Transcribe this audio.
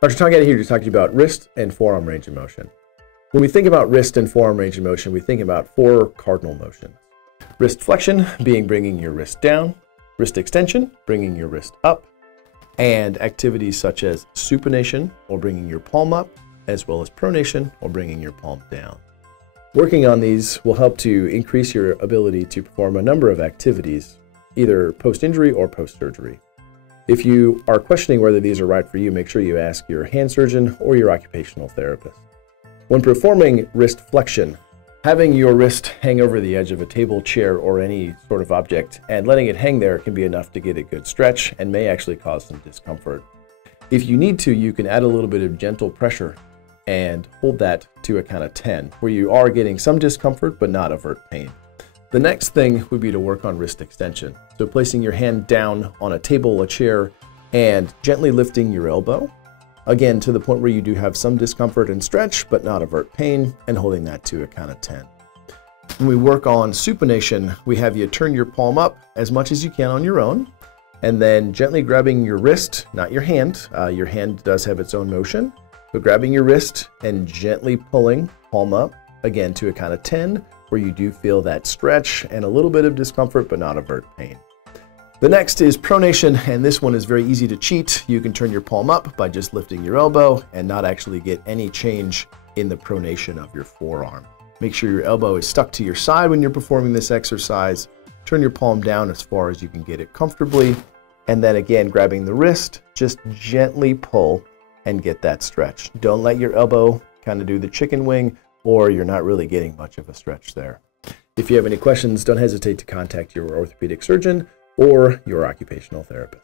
Dr. Tongata here to talk to you about wrist and forearm range of motion. When we think about wrist and forearm range of motion, we think about four cardinal motions. Wrist flexion being bringing your wrist down, wrist extension, bringing your wrist up, and activities such as supination, or bringing your palm up, as well as pronation, or bringing your palm down. Working on these will help to increase your ability to perform a number of activities, either post-injury or post-surgery. If you are questioning whether these are right for you, make sure you ask your hand surgeon or your occupational therapist. When performing wrist flexion, having your wrist hang over the edge of a table, chair, or any sort of object and letting it hang there can be enough to get a good stretch and may actually cause some discomfort. If you need to, you can add a little bit of gentle pressure and hold that to a count of 10, where you are getting some discomfort but not overt pain. The next thing would be to work on wrist extension. So placing your hand down on a table, a chair, and gently lifting your elbow, again to the point where you do have some discomfort and stretch but not overt pain, and holding that to a count of 10. When we work on supination, we have you turn your palm up as much as you can on your own, and then gently grabbing your wrist, not your hand. Your hand does have its own motion, but grabbing your wrist and gently pulling palm up, again to a count of 10, where you do feel that stretch and a little bit of discomfort but not overt pain. The next is pronation, and this one is very easy to cheat. You can turn your palm up by just lifting your elbow and not actually get any change in the pronation of your forearm. Make sure your elbow is stuck to your side when you're performing this exercise. Turn your palm down as far as you can get it comfortably, and then again grabbing the wrist, just gently pull and get that stretch. Don't let your elbow kind of do the chicken wing, or you're not really getting much of a stretch there. If you have any questions, don't hesitate to contact your orthopedic surgeon or your occupational therapist.